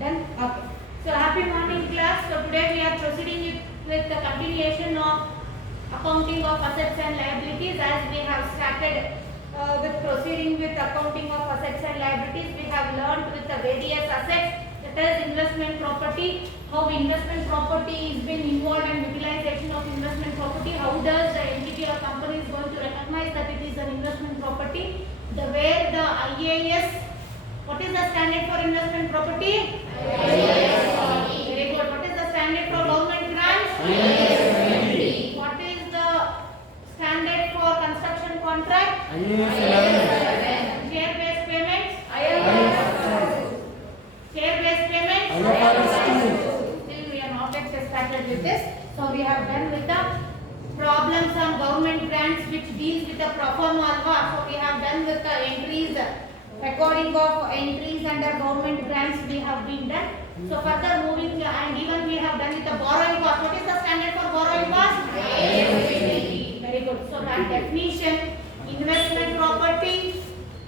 Done? Okay. So happy morning class. So today we are proceeding with the continuation of accounting of assets and liabilities. As we have started with proceeding with accounting of assets and liabilities, we have learned with the various assets, that is investment property, how investment property is been involved and utilization of investment property, how does the entity or company is going to recognize that it is an investment property, the where the IAS, what is the standard for investment property? IAS. Very good. What is the standard for government grants? IAS. What is the standard for construction contract? IAS 11. Share-based payments? IAS. Share-based payments? IAS. Still we are not yet started with this. So we have done with the problems on government grants which deals with the pro forma alpha. So we have done with the entries, recording of entries under government grants we have been done. So further moving and even we have done with the borrowing cost. What is the standard for borrowing cost? Very good. So that definition, investment property,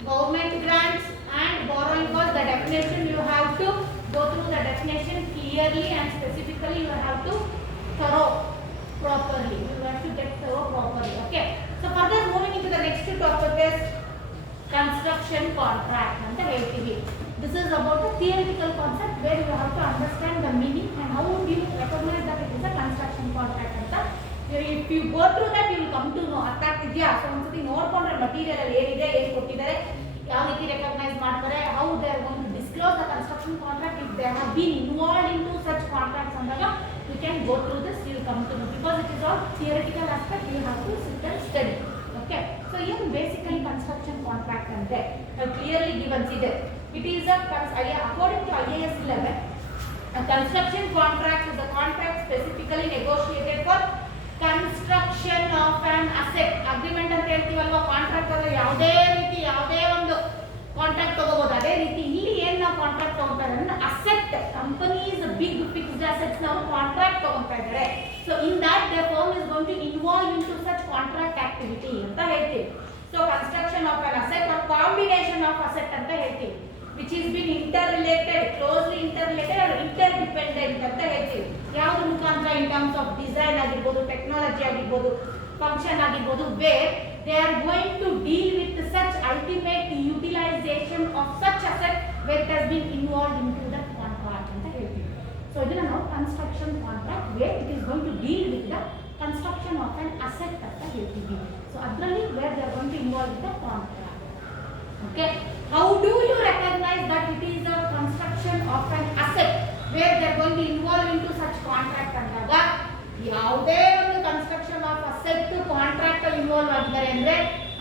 government grants and borrowing cost, the definition you have to go through the definition clearly and specifically. You have to thorough properly. You have to get thorough properly. Okay. So further moving into the next topic is construction contract and the LTV. This is about the theoretical concept where you have to understand the meaning and how would you recognize that it is a construction contract. If you go through that, you will come to know. ಅರ್ಥ ಆಗ್ತಿದ್ಯಾ? So ಒಂದ್ಸತಿ ನೋಡ್ಕೊಂಡ್ರೆ material ಅಲ್ಲಿ ಏನಿದೆ, ಏನು ಕೊಟ್ಟಿದ್ದಾರೆ, ಯಾವ ರೀತಿ ರೆಕಗ್ನೈಸ್ ಮಾಡ್ತಾರೆ, how they are going to disclose the construction contract, if they have been involved into such contracts ಅಂದಾಗ you can go through this, you will come to know, because it is all theoretical aspect, you have to sit and study. Okay. So here basically construction contract ante clearly given ಇದೆ. It is a according to IAS 11, a construction contract is a contract specifically negotiated for construction of an asset. Agreement ಅಂತ ಹೇಳ್ತೀವಲ್ವಾ, contract ಅಂದ್ರೆ ಯಾವುದೇ ರೀತಿ ಯಾವುದೇ ಒಂದು contract ತಗೋಬಹುದು. ಅದೇ ರೀತಿ ಇಲ್ಲಿ ಏನ್ ನಾವು ಕಾಂಟ್ರಾಕ್ಟ್ ತಗೋತಾರೆ ಅಂದ್ರೆ asset, companies big fixed assets ನಾವು ಕಾಂಟ್ರಾಕ್ಟ್ ತಗೋತಾ ಇದ್ದಾರೆ. So in that the firm is going to involve into such contract activity ಅಂತ ಹೇಳ್ತೀವಿ. So construction of an asset or combination of asset ಅಂತ ಹೇಳ್ತೀವಿ, which is been interrelated, closely interrelated or interdependent ಅಂತ ಹೇಳ್ತೀವಿ. ಯಾವುದು ಮುಖಾಂತರ in terms of design ಆಗಿರ್ಬೋದು, technology ಆಗಿರ್ಬೋದು, ಫಂಕ್ಷನ್ ಆಗಿರ್ಬೋದು, where they are going to deal with such ultimate utilization of such asset where it has been involved into that contract ಅಂತ ಹೇಳ್ತೀವಿ. So ಇದನ್ನ ನಾವು construction contract where it is going to deal with the construction of an asset ಅಂತ ಹೇಳ್ತೀವಿ. So ಅದರಲ್ಲಿ where they are going to involve with the contract. Okay. How do you recognize that it is a construction of an asset where they are going to involve into such contract ಅಂದಾಗ ಯಾವುದೇ ಒಂದು construction of asset contract ಅಲ್ಲಿ involve ಆಗಿದ್ದಾರೆ ಅಂದ್ರೆ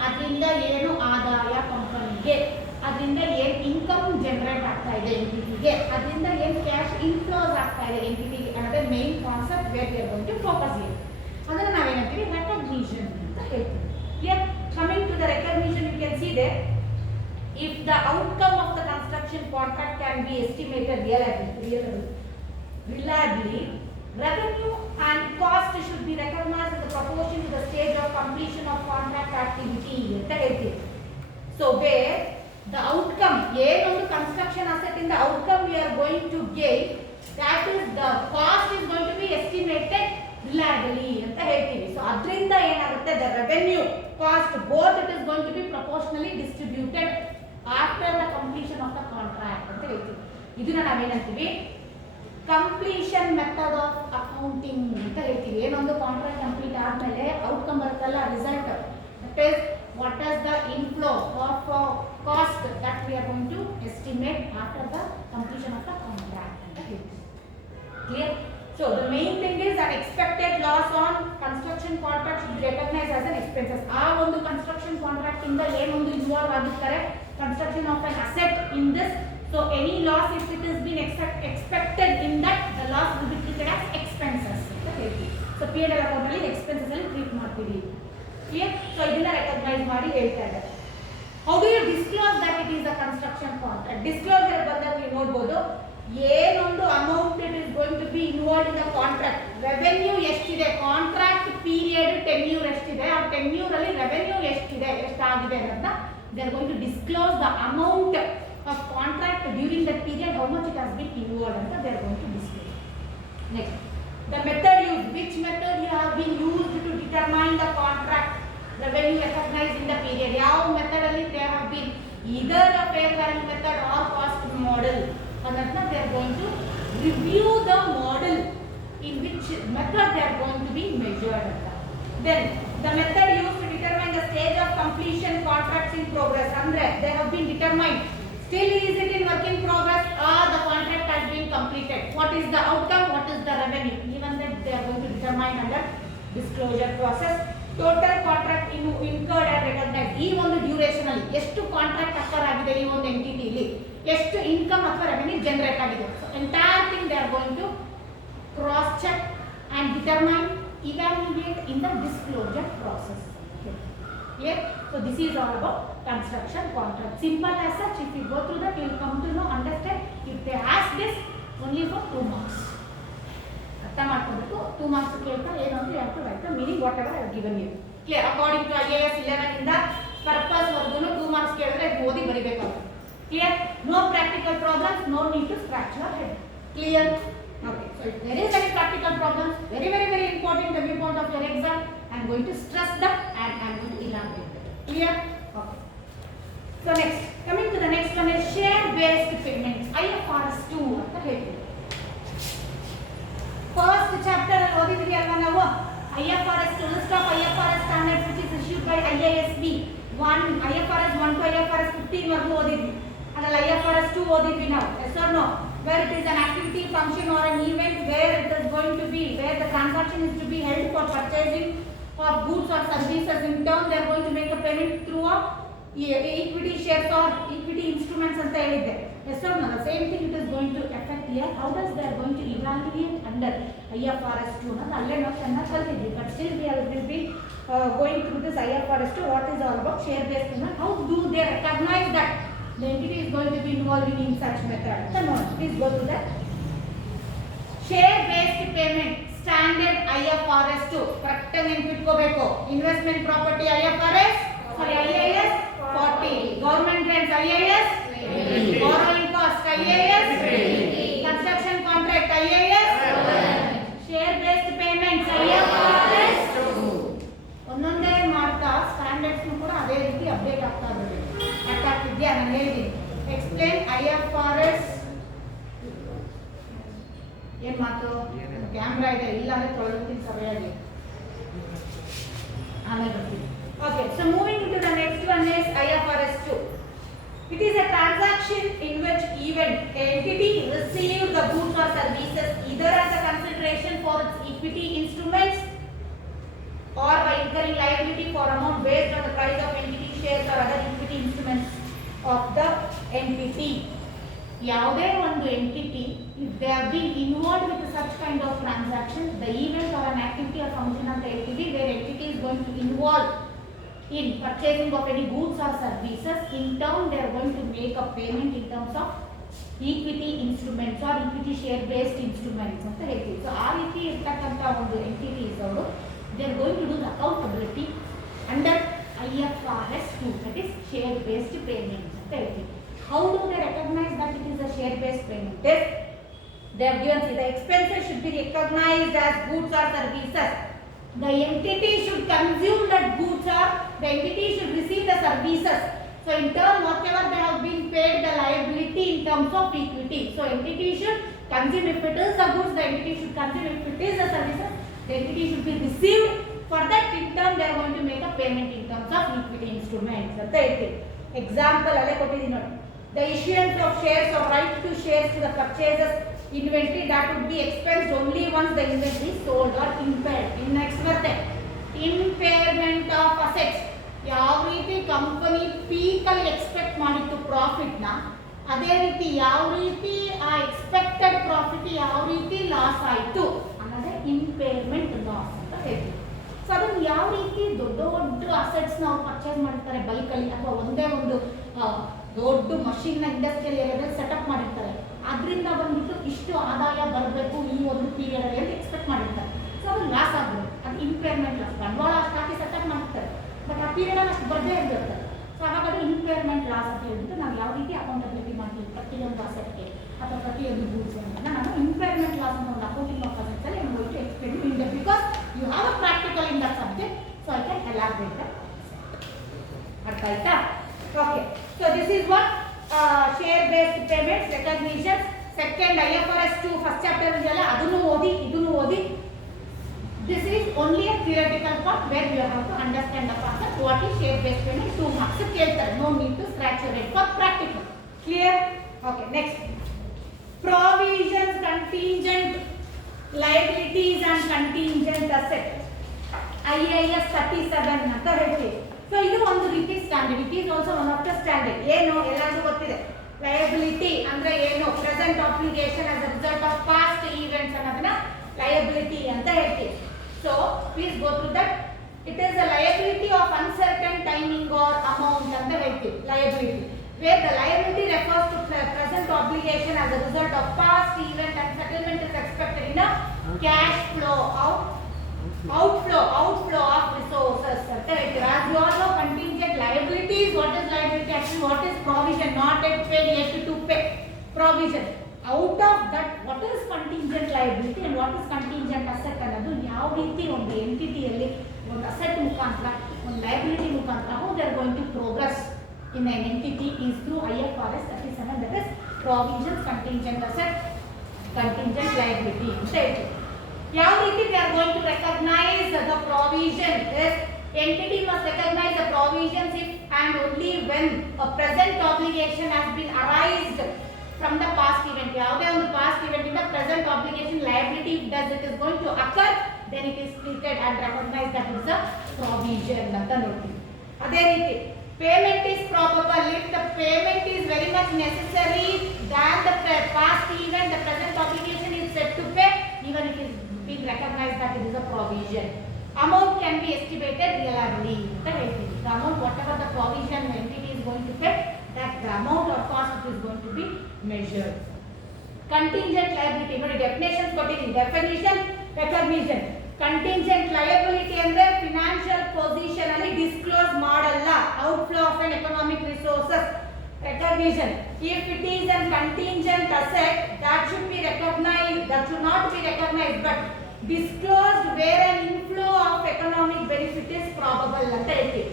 ಅದರಿಂದ ಏನು ಆದಾಯ ಕಂಪನಿಗೆ, ಅದರಿಂದ ಏನು ಇನ್ಕಮ್ ಜನರೇಟ್ ಆಗ್ತಾ ಇದೆ ಎಂಟಿಟಿಗೆ, ಅದರಿಂದ ಏನು ಕ್ಯಾಶ್ ಇನ್ಫ್ಲೋಸ್ ಆಗ್ತಾ ಇದೆ ಎಂಟಿಟಿಗೆ ಅನ್ನೋದೇ main concept where they are going to focus here. ಅದನ್ನ ನಾವೇನಂತೀವಿ ರೆಕಗ್ನಿಷನ್ ಅಂತ ಹೇಳ್ತೀವಿ. Here coming to the recognition, you can see there, if the outcome of the construction contract can be estimated reliably, revenue and cost should be recognized in the proportion to the stage of completion of contract activity ಅಂತ ಹೇಳ್ತೀವಿ. So where the outcome, ಏನೊಂದು construction asset in the outcome we are going to gain, that is the cost is going to be estimated reliably ಅಂತ ಹೇಳ್ತೀವಿ. So ಅದರಿಂದ ಏನಾಗುತ್ತೆ, the revenue cost both it is going to be proportionally distributed after the completion of the contract ಅಂತ ಹೇಳ್ತೀವಿ. ಇದನ್ನ ನಾವೇನಂತೀವಿ, completion method of accounting ಅಂತ ಹೇಳ್ತೀವಿ. ಏನೊಂದು ಕಾಂಟ್ರಾಕ್ಟ್ ಕಂಪ್ಲೀಟ್ ಆದ್ಮೇಲೆ ಔಟ್ಕಮ್ ಬರುತ್ತಲ್ಲ, result, that is what is the inflow of cost that we are going to estimate after the completion of the contract ಅಂತ ಹೇಳ್ತೀವಿ. Clear? So the main thing is that expected loss on construction contract should be recognized as an expenses. ಆ ಒಂದು construction contract ಇಂದ ಏನೊಂದು involve ಆಗಿರ್ತಾರೆ construction of an asset in this, so any loss if it has been expected in that, the loss will be treated as expenses ಅಂತ ಹೇಳ್ತೀವಿ. So P&L account ಅಲ್ಲಿ expenses ಅಲ್ಲಿ treat ಮಾಡ್ತೀವಿ. Clear? So ಇದನ್ನ recognise ಮಾಡಿ ಹೇಳ್ತಾ ಇದ್ದಾರೆ. How do you disclose that it is a construction contract? Disclosure ಬಂದಾಗ ನೀವು ನೋಡಬಹುದು, ಏನೊಂದು amount it is going to be involve in the contract, revenue ಎಷ್ಟಿದೆ, ಕಾಂಟ್ರಾಕ್ಟ್ ಪೀರಿಯಡ್ ಟೆನ್ಯೂರ್ ಎಷ್ಟಿದೆ, ಆ ಟೆನ್ಯೂರ್ ಅಲ್ಲಿ ರೆವೆನ್ಯೂ ಎಷ್ಟಿದೆ, ಎಷ್ಟಾಗಿದೆ ಅನ್ನೋದನ್ನ they are going to disclose the amount of contract during that period, how much it has been involved, and they are going to display. Next, the method used. Which method you have been used to determine the contract revenue recognized in the period? How methodology they have been, either the fair value method or cost model, and they are going to review the model in which method they are going to be measured. Then the method used to determine the stage of completion contracts in progress. Andre, they have been determined. Still is it in work in progress or the contract has been completed? What is the outcome? What is the revenue? Even that they are going to determine under disclosure process. Total contract incurred and recognized. ಈ ಒಂದು duration ಅಲ್ಲಿ ಎಷ್ಟು contract ಅಕ್ಕರ್ ಆಗಿದೆ ಈ ಒಂದು ಎಂಟಿಟಿಲಿ, ಎಷ್ಟು income ಅಥವಾ revenue generate ಆಗಿದೆ. So entire thing they are going to cross check and determine, evaluate in the disclosure process. Okay. Clear? So this is all about construction contract. Simple as such. If you go through that, you will come to know, understand. If they ask this, only for 2 marks. ಅರ್ಥ ಮಾಡ್ಕೊಬೇಕು. 2 marks ಕೇಳ್ತಾರೆ ಏನಂತ you have to write the meaning whatever I have given you. Clear? According to IAS 11 ಇಂದ purpose ವರ್ಗುನು 2 marks ಕೇಳಿದ್ರೆ ಓದಿ ಬರಿಬೇಕಾಗುತ್ತೆ. Clear? No practical problems, no need to scratch your head. Clear? Okay, so if there is any practical problems, very important the viewpoint of your exam, I am going to stress that and I am going to elaborate that. Clear? Okay. So next, coming to the next one is share based payments. IFRS 2 ಅಂತ ಹೇಳ್ತೀವಿ. First chapter ಅಲ್ಲಿ ಓದಿದ್ವಿ ಅಲ್ವಾ ನಾವು IFRS 2, list of IFRS standards which is issued by IASB 1, IFRS 1 to IFRS 15 ವರೆಗೂ ಓದಿದ್ವಿ. ಅದರಲ್ಲಿ IFRS 2 ಓದಿದ್ವಿ ನಾವು. Yes or no? Where it is an activity, function or an event where it is going to be, where the transaction is to be held for purchasing of goods or services. In turn, they are going to make a payment through a equity shares or equity instruments anta helidde. Yes or no? The same thing it is going to affect here. How does they are going to evaluate under IFRS 2? Na alle ನಾವು ಚೆನ್ನಾಗಿ ಕಲಿತಿದ್ವಿ, but still we will be going through this IFRS 2. What is all about share based payment? How do they recognize that the entity is going to be involving in such method? No, please go to that. Share based payment standard IFRS 2 correct ಆಗಿ ನೆನಪಿಟ್ಕೋಬೇಕು. Investment property IFRS, sorry IAS 40, government grants IAS 20, borrowing cost IAS 20, construction contract IAS 11, share based payments IFRS 2. ಒಂದೊಂದೇ ಮಾಡ್ತಾ standards ಕೂಡ ಅದೇ ರೀತಿ update ಆಗ್ತಾ ಇರುತ್ತೆ. ಅರ್ಥ ಆಗ್ತಿದ್ಯಾ? ನಾನು ಹೇಳಿದ್ದೀನಿ. ಎಕ್ಸ್ಪ್ಲೇನ್ IFRS ಏನ್ ಮಾತು? ಕ್ಯಾಮ್ರಾ ಇದೆ, ಇಲ್ಲ ಅಂದ್ರೆ ತೊಳೆದಿರ್ತೀನಿ ಸರಿಯಾಗಿ, ಆಮೇಲೆ ಬರ್ತೀನಿ. Okay, so moving into the next one is IFRS 2. It is a transaction in which event entity received the goods or services either as a consideration for its equity instruments or by incurring liability for amount based on the price of entity shares or other equity instruments of the entity. ಯಾವುದೇ ಒಂದು entity, if they have been involved with such kind of transaction, the event or an activity or function of the entity where entity is going to involve in purchasing of any goods or services, in turn they are going to make a payment in terms of equity instruments or equity share based instruments ಅಂತ ಹೇಳ್ತೀವಿ. So ಆ ರೀತಿ ಇರ್ತಕ್ಕಂಥ ಒಂದು entities ಅವರು they are going to do the accountability under IFRS 2, that is share based payments ಅಂತ ಹೇಳ್ತೀವಿ. How do they recognize that it is a share based payment? They have given, see, the expenses should be recognized as goods or services. The entity should consume that goods or the entity should receive the services. So in turn, whatever they have been paid, the liability in terms of equity. So entity should consume if it is the goods, the entity should consume if it is the services, the entity should be received. For that, in turn, they are going to make a payment in terms of equity instruments. That's the thing. Example, alle kottidini ನೋಡಿ. The issuance of shares or right to shares to the purchasers inventory that would be expensed only once the inventory is sold or impaired. In next bರುತ್ತೆ impairment of assets. ಯಾವ ರೀತಿ company peak ಅಲ್ಲಿ expect ಮಾಡಿತ್ತು profit ನ, ಅದೇ ರೀತಿ ಯಾವ ರೀತಿ ಆ ಎಕ್ಸ್ಪೆಕ್ಟೆಡ್ ಪ್ರಾಫಿಟ್ ಯಾವ ರೀತಿ ಲಾಸ್ ಆಯಿತು ಅನ್ನೋದೇ ಇಂಪೇರ್ಮೆಂಟ್ ಲಾಸ್ ಅಂತ ಹೇಳ್ತೀವಿ. ಸೊ ಅದನ್ನು ಯಾವ ರೀತಿ ದೊಡ್ಡ ದೊಡ್ಡ ಅಸೆಟ್ಸ್ ನಾವು ಪರ್ಚೇಸ್ ಮಾಡ್ತಾರೆ ಬಲ್ಕ್ ಅಲ್ಲಿ, ಅಥವಾ ಒಂದೇ ಒಂದು ದೊಡ್ಡ ಮಷೀನ್ ನ ಇಂಡಸ್ಟ್ರಿಯಲ್ ಏರಿಯಾದಲ್ಲಿ ಸೆಟಪ್ ಮಾಡಿರ್ತಾರೆ, ಅದರಿಂದ ಬಂದ್ಬಿಟ್ಟು ಇಷ್ಟು ಆದಾಯ ಬರಬೇಕು ಈ ಒಂದು ಪೀರಿಯಡ್ ಅಲ್ಲಿ ಅಂತ ಎಕ್ಸ್ಪೆಕ್ಟ್ ಮಾಡಿರ್ತಾರೆ. ಸೊ ಅದು ಲಾಸ್ ಆಗ್ಬೋದು, ಅದು ಇಂಪೇರ್ಮೆಂಟ್ ಲಾಸ್. ಬಂಡವಾಳ ಅಷ್ಟು ಹಾಕಿ ಸೆಟಪ್ ಮಾಡಿರ್ತಾರೆ, ಬಟ್ ಆ ಪೀರಿಯಡ್ ಅಷ್ಟು ಬರದೇ ಇರುತ್ತೆ. ಸೊ ಹಾಗಾದ್ರೆ ಇಂಪೇರ್ಮೆಂಟ್ ಲಾಸ್ ಅಂತ ಹೇಳಿದ್ರೆ ನಾವು ಯಾವ ರೀತಿ ಅಕೌಂಟಬಿಲಿಟಿ ಮಾಡ್ತೀವಿ ಪ್ರತಿಯೊಂದು ಅಸೆಟ್ಗೆ ಅಥವಾ ಪ್ರತಿಯೊಂದು ಗೂಡ್ಸ್ ಅಂತ ನಾನು ಇಂಪೇರ್ಮೆಂಟ್ ಲಾಸ್ ಅನ್ನೋ ಒಂದು ಅಕೌಂಟಿಂಗ್ ಆಫ್ ಅಸೆಟ್ಸ್ ಅಲ್ಲಿ I'm going to explain you in depth because you have a practical in that subject, so I can elaborate that. ಅರ್ಥ ಆಯ್ತಾ? Okay, so this is what share based payments recognitions. Second IFRS 2 first chapter ಇದೆಲ್ಲ ಅದನ್ನು ಓದಿ ಇದನ್ನು ಓದಿ. This is only a theoretical part where you have to understand the concept. What is share based payment? 2 marks ಕೇಳ್ತಾರೆ. No need to scratch your head for practical. Clear? Okay, next. Provisions, contingent liabilities and contingent asset. IAS 37 ಅಂತ ಹೇಳ್ತೀವಿ. So ಇದು ಒಂದು ರೀತಿ standard. It is also one of the standard. ಏನು ಎಲ್ಲರಿಗೂ ಗೊತ್ತಿದೆ. Liability ಅಂದ್ರೆ ಏನು? Present obligation as a result of past events ಅನ್ನೋದನ್ನ liability ಅಂತ ಹೇಳ್ತೀವಿ. So please go through that. It is a liability of uncertain timing or amount ಅಂತ ಹೇಳ್ತೀವಿ. Liability where the liability refers to present obligation as a result of past event and settlement is expected in a cash flow outflow of resources ಅಂತ ಹೇಳ್ತೀವಿ. As you all know, contingent liabilities, what is liability actually, what is provision, not yet paid yet to pay, provision. Out of that, what is contingent liability and what is contingent asset ಅನ್ನೋದು ಯಾವ ರೀತಿ ಒಂದು ಎಂಟಿಟಿಯಲ್ಲಿ ಒಂದು asset ಮುಖಾಂತರ ಒಂದು liability ಮುಖಾಂತರ how they are going to progress in an entity is through IFRS 37, that is provisions, contingent asset, contingent liability ಅಂತ ಹೇಳ್ತೀವಿ. ಯಾವ ರೀತಿ they are going to recognize the provision is entity must recognize the provisions if and only when a present obligation has been arised from the past event. ಯಾವುದೇ ಒಂದು past event ಇಂದ present obligation liability it is going to occur, then it is treated and recognized that it is a provision ಅಂತ ನೋಡ್ತೀವಿ. ಅದೇ ರೀತಿ payment is probable if the payment is very much necessary than the past event, the present obligation is set to pay, even it is being recognized that it is a provision. Amount can be estimated reliably ಅಂತ ಹೇಳ್ತೀವಿ. The amount whatever the provision entity is going to pay, that the amount or cost it is going to be measured. Contingent liability ನೋಡಿ definition ಕೊಟ್ಟಿದ್ದೀನಿ. Definition recognition. Contingent liability ಅಂದ್ರೆ financial position ಅಲ್ಲಿ disclose ಮಾಡಲ್ಲ outflow of an economic resources. Recognition, if it is a contingent asset that should be recognized, that should not be recognized but disclosed where an inflow of economic benefit is probable ಅಂತ ಹೇಳ್ತೀವಿ.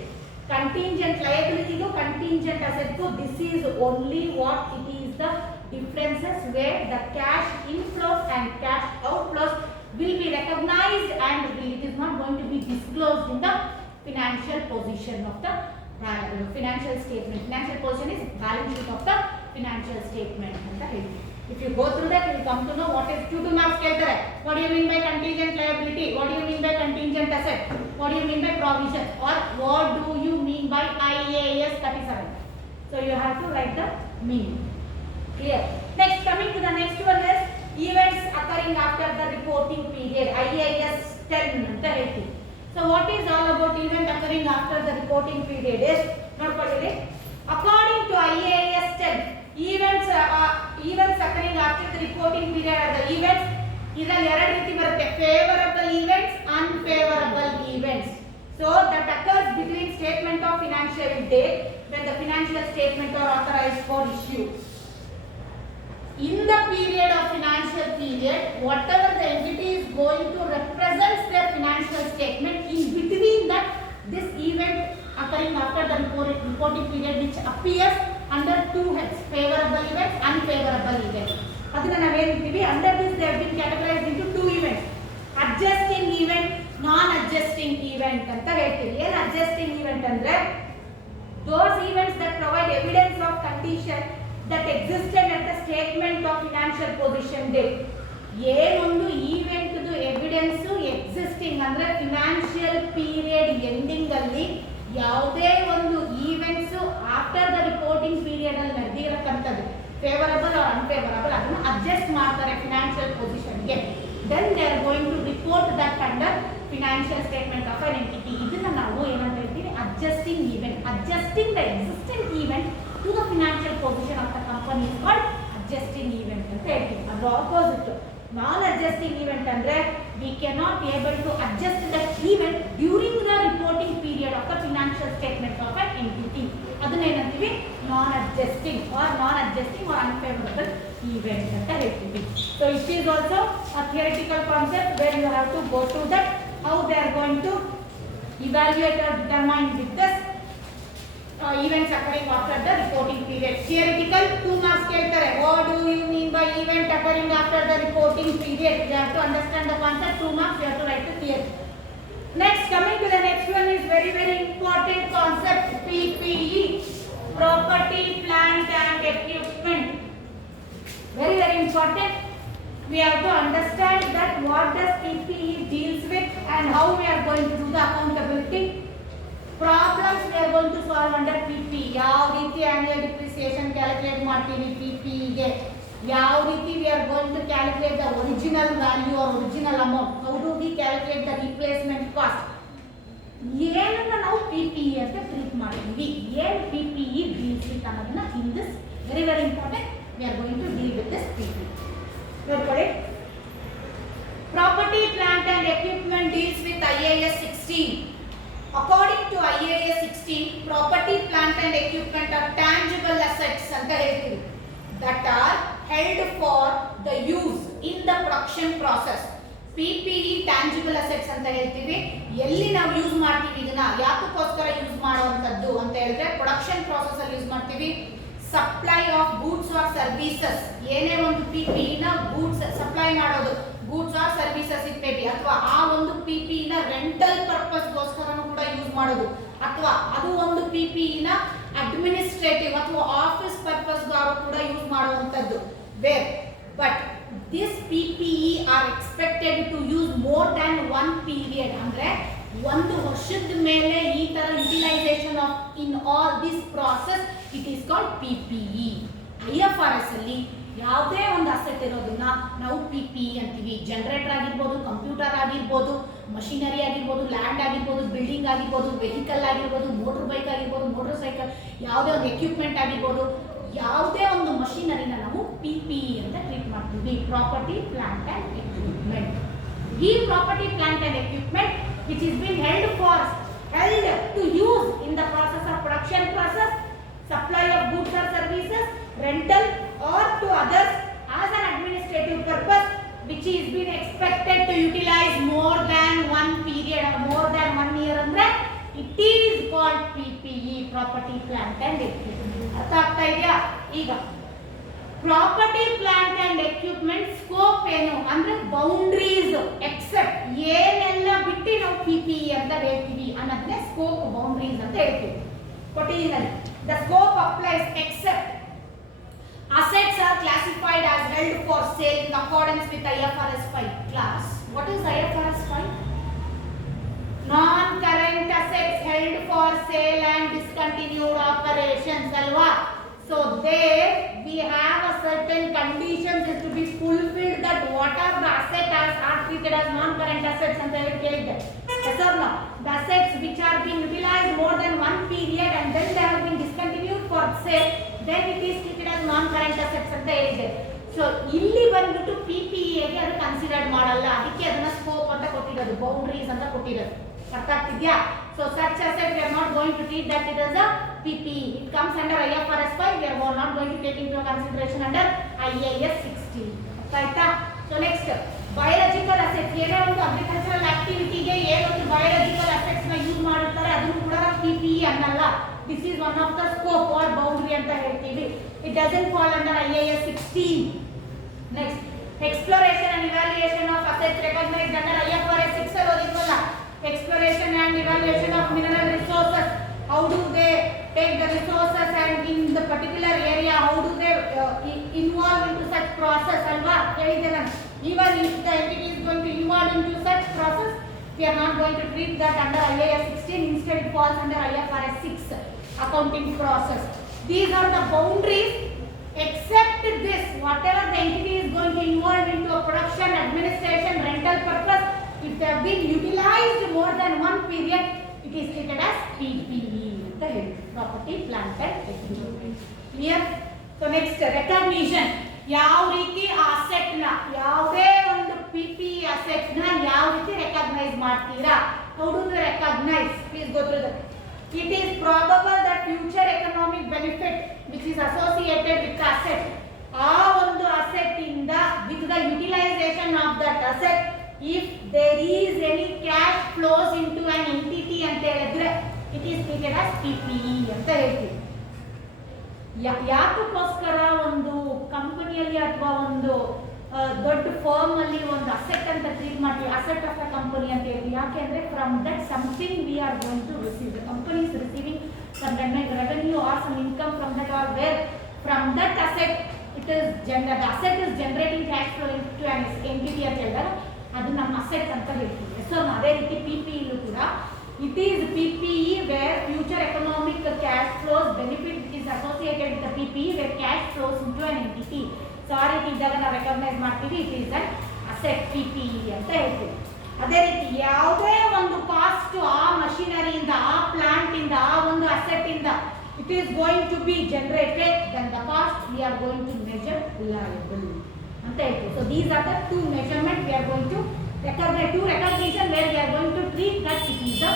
Contingent liability to contingent asset to this is only what it is the differences where the cash inflows and cash outflows will be recognized and it is not going to be disclosed in the financial position of the financial statement. Financial position is balance sheet of the financial statement ಅಂತ ಹೇಳ್ತೀವಿ. If you go through that, you will come to know what is 2 marks ಕೇಳ್ತಾರೆ. What do you mean by contingent liability? What do you mean by contingent asset? What do you mean by provision? Or what do you mean by IAS 37? So you have to write the meaning. Clear? Next, coming to the next one is events occurring after the reporting period. IAS 10 ಅಂತ ಹೇಳ್ತೀವಿ. So what is all about event occurring after the reporting period is ನೋಡ್ಕೊಳ್ಳಿ. According to IAS 10, events occurring after the reporting period are the events ಇದರಲ್ಲಿ ಎರಡು ರೀತಿ ಬರುತ್ತೆ. favorable events, unfavorable events. So that occurs between statement of financial date when the financial statement are authorized for issue. In the period of financial period, whatever the entity is going to represent their financial statement, in between that this event occurring after the reporting period which appears under 2 heads, favorable events, unfavorable events. ಅದನ್ನ ನಾವು ಹೇಳ್ತೀವಿ under this they have been categorized into 2 events, adjusting event, non adjusting event ಅಂತ ಹೇಳ್ತೀವಿ. ಏನು adjusting event ಅಂದ್ರೆ those events that provide evidence of condition that existed at the statement of financial position date. ಏನೊಂದು event evidence existing ಅಂದ್ರೆ financial period ending ಅಲ್ಲಿ ಯಾವುದೇ ಒಂದು events after the reporting period ಅಲ್ಲಿ ನಡೆದಿರತಕ್ಕಂಥದ್ದು ಫೇವರಬಲ್ ಆರ್ ಅನ್ಫೇವರಬಲ್ ಅದನ್ನ adjust ಮಾಡ್ತಾರೆ financial ಪೊಸಿಷನ್ಗೆ. Then they are going to report that under financial statement of an entity. ಇದನ್ನ ನಾವು ಏನಂತ ಹೇಳ್ತೀವಿ, adjusting event. Adjusting the existing event to the financial position of the company is called adjusting event ಅಂತ ಹೇಳ್ತೀವಿ. ಅದರ opposite ನಾನ್ adjusting event ಅಂದ್ರೆ we cannot able to adjust the event during the reporting period of the financial statements of an entity. ಅದನ್ನ ಏನಂತೀವಿ ನಾನ್ adjusting or unfavorable event ಅಂತ ಹೇಳ್ತೀವಿ. So it is also a theoretical concept where you have to go through that how they are going to evaluate or determine with this events occurring after the reporting period. Theoretical 2 marks keltare. What do you mean by event occurring after the reporting period? You have to understand the concept. 2 marks you have to write the theory. Next, coming to the next one is very important concept, PPE, property, plant and equipment. Very important. We have to understand that what does PPE deals with and how we are going to do the accountability. Problems we are going to solve under PPE. ಯಾವ ರೀತಿ annual depreciation calculate ಮಾಡ್ತೀವಿ PPE ಗೆ, ಯಾವ ರೀತಿ we are going to calculate the original value or original amount, how do we calculate the replacement cost, ಏನನ್ನ ನಾವು PPE ಅಂತ treat ಮಾಡ್ತೀವಿ, ಏನು PPE deals with ಅನ್ನೋದನ್ನ in this very important we are going to deal with this PPE. ನೋಡ್ಕೊಳ್ಳಿ, property plant and equipment deals with IAS 16. According to IAS 16, property, plant and equipment are tangible assets ಅಂತ ಹೇಳ್ತೀವಿ that are held for the use in the production process. PPE tangible assets ಅಂತ ಹೇಳ್ತೀವಿ. ಎಲ್ಲಿ ನಾವು use ಮಾಡ್ತೀವಿ ಇದನ್ನ, ಯಾಕಕ್ಕೋಸ್ಕರ use ಮಾಡುವಂತದ್ದು ಅಂತ ಹೇಳಿದ್ರೆ ಪ್ರೊಡಕ್ಷನ್ ಪ್ರಾಸೆಸ್ ಅಲ್ಲಿ ಯೂಸ್ ಮಾಡ್ತೀವಿ. Supply of goods or services, ಏನೇ ಒಂದು PPE ನ ಗೂಡ್ಸ್ ಸಪ್ಲೈ ಮಾಡೋದು, goods or services it may be, ಅಥವಾ ಆ ಒಂದು PPE ನ ರೆಂಟಲ್ ಪರ್ಪಸ್ ಗೋಸ್ಕರನೂ ಕೂಡ ಯೂಸ್ ಮಾಡೋದು, ಅಥವಾ ಅದು ಒಂದು PPE ನ ಅಡ್ಮಿನಿಸ್ಟ್ರೇಟಿವ್ ಅಥವಾ ಆಫೀಸ್ ಪರ್ಪಸ್ ಗಾರು ಕೂಡ ಯೂಸ್ ಮಾಡುವಂತದ್ದು. Where but this PPE are expected to use more than 1 period, ಅಂದ್ರೆ ಒಂದು ವರ್ಷದ ಮೇಲೆ ಈ ತರ utilisation of in all this process it is called PPE. IFRS ಅಲ್ಲಿ ಯಾವುದೇ ಒಂದು ಅಸೆಟ್ ಇರೋದನ್ನ ನಾವು PPE ಅಂತೀವಿ. ಜನರೇಟರ್ ಆಗಿರ್ಬೋದು, ಕಂಪ್ಯೂಟರ್ ಆಗಿರ್ಬೋದು, ಮಷಿನರಿ ಆಗಿರ್ಬೋದು, ಲ್ಯಾಂಡ್ ಆಗಿರ್ಬೋದು, ಬಿಲ್ಡಿಂಗ್ ಆಗಿರ್ಬೋದು, ವೆಹಿಕಲ್ ಆಗಿರ್ಬೋದು, ಮೋಟರ್ ಬೈಕ್ ಆಗಿರ್ಬೋದು, ಮೋಟರ್ ಸೈಕಲ್, ಯಾವುದೇ ಒಂದು ಎಕ್ವಿಪ್ಮೆಂಟ್ ಆಗಿರ್ಬೋದು, ಯಾವುದೇ ಒಂದು ಮಷಿನರಿನ ನಾವು PPE ಅಂತ ಟ್ರೀಟ್ ಮಾಡ್ತೀವಿ, ಪ್ರಾಪರ್ಟಿ ಪ್ಲಾಂಟ್ ಅಂಡ್ ಎಕ್ವಿಪ್ಮೆಂಟ್. ಈ property plant and equipment which is being held to use in the process of production process, supply of goods or services, rental or to others as an administrative purpose, which is being expected to utilize more than 1 period or more than 1 year andre it is called PPE, property plant and equipment. ಅರ್ಥ ಆಗ್ತಾ ಇದೆಯಾ? ಈಗ property plant and equipment scope ಏನು ಅಂದ್ರೆ boundaries, accept ಏನೆಲ್ಲ ಬಿಟ್ಟು ನಾವು PPE ಅಂತ ಹೇಳ್ತೀವಿ ಅನ್ನೋದನ್ನೇ ಸ್ಕೋಪ್ ಬೌಂಡ್ರೀಸ್ ಅಂತ ಹೇಳ್ತೀವಿ. ಕೊಟ್ಟಿದ್ದೀನಲ್ಲಿ the scope applies except assets are classified as held for sale in accordance with IFRS 5. Class, what is IFRS 5? Non-current assets held for sale and discontinued operations alva. So there we have a certain conditions is to be fulfilled that what are the assets are treated as non-current assets ಅಂತ ಹೇಳಿದ್ದೆ. Yes or no? The assets which are being utilized more than 1 period and then they have been discontinued for sale, then it is treated as non-current assets ಅಂತ ಹೇಳಿದ್ದೆ. So ಇಲ್ಲಿ ಬಂದ್ಬಿಟ್ಟು PPE ಗೆ ಅದು considered ಮಾಡಲ್ಲ, ಅದಕ್ಕೆ ಅದನ್ನ ಸ್ಕೋಪ್ ಅಂತ ಕೊಟ್ಟಿರೋದು, ಬೌಂಡರೀಸ್ ಅಂತ ಕೊಟ್ಟಿರೋದು. ಅರ್ಥ ಆಗ್ತಿದ್ಯಾ? So such asset we are not going to treat that it as a PPE. It comes under IFRS 5. We are not going to take into consideration under IAS 16. ಅರ್ಥ ಆಯ್ತಾ? So next, biological assets. ಏನೇ ಒಂದು agricultural ಆಕ್ಟಿವಿಟಿಗೆ ಏನೊಂದು biological assets ನ use ಮಾಡುತ್ತಾರೆ ಅದನ್ನು ಕೂಡ PPE ಅನ್ನಲ್ಲ. This is one of the scope or boundary ಅಂತ ಹೇಳ್ತೀವಿ. It doesn't fall under IAS 16. Next, exploration and evaluation of assets recognized under IFRS 6 ಅಲ್ಲಿ ಓದಿದ್ವಲ್ಲ. Exploration and evaluation of mineral resources. How do they take the resources and in the particular area how do they involve into such process alva ಹೇಳಿದೆ ನಾನು. Even if the entity is going to involve into such process, we are not going to treat that under IAS 16. Instead it falls under IFRS 6 accounting process. These are the boundaries. Except this, whatever the entity is going to involve into a production, administration, rental purpose, if they have been utilized more than 1 period, it is treated as PPE. The property, plant and equipment. Clear? So next, recognition. ಯಾವ ರೀತಿ asset ನ ಯಾವುದೇ PPE assets ನ ಯಾವ ರೀತಿ recognise ಮಾಡ್ತೀರಾ? How do you recognize? Please go through that. It is probable that future economic benefit which is associated with the asset, ಆ ಒಂದು asset ಇಂದ with the utilization of that asset, if there is any cash flows into an entity ಅಂತ ಹೇಳಿದ್ರೆ it is treated as PPE ಅಂತ ಹೇಳ್ತೀವಿ. ಯಾತಕ್ಕೋಸ್ಕರ ಒಂದು ಕಂಪನಿಯಲ್ಲಿ ಅಥವಾ ಒಂದು ದೊಡ್ಡ ಫರ್ಮ್ ಅಲ್ಲಿ ಒಂದು ಅಸೆಟ್ ಅಂತ ಟ್ರೀಟ್ ಮಾಡ್ತೀವಿ, ಅಸೆಟ್ ಆಫ್ ಅ ಕಂಪನಿ ಅಂತ ಹೇಳ್ತೀವಿ. ಯಾಕೆಂದ್ರೆ from that something we are going to receive, the company is receiving some revenue or some income from that, or where from that asset it is the asset is generating cash flow to an entity ಅಂತ ಹೇಳಿದಾಗ ಅದು ನಮ್ಮ asset ಅಂತ ಹೇಳ್ತೀವಿ. So ಅದೇ ರೀತಿ PPE ಕೂಡ it is PPE where future economic cash flows benefit is associated with the PPE where cash flows into an entity. So ಆ ರೀತಿ ಇದ್ದಾಗ ನಾವು ರೆಕಗ್ನೈಸ್ ಮಾಡ್ತೀವಿ it is an asset PPE ಅಂತ ಹೇಳ್ತೀವಿ. ಅದೇ ರೀತಿ ಯಾವುದೇ ಒಂದು ಕಾಸ್ಟ್ ಆ ಮಷಿನರಿಯಿಂದ, ಆ ಪ್ಲಾಂಟ್ ಇಂದ, ಆ ಒಂದು ಅಸೆಟ್ ಇಂದ it is going to be generated, then the cost we are going to measure liable ಅಂತ ಹೇಳ್ತೀವಿ. So these are the two measurement we are going to recognize, two recognition where we are going to treat that it is a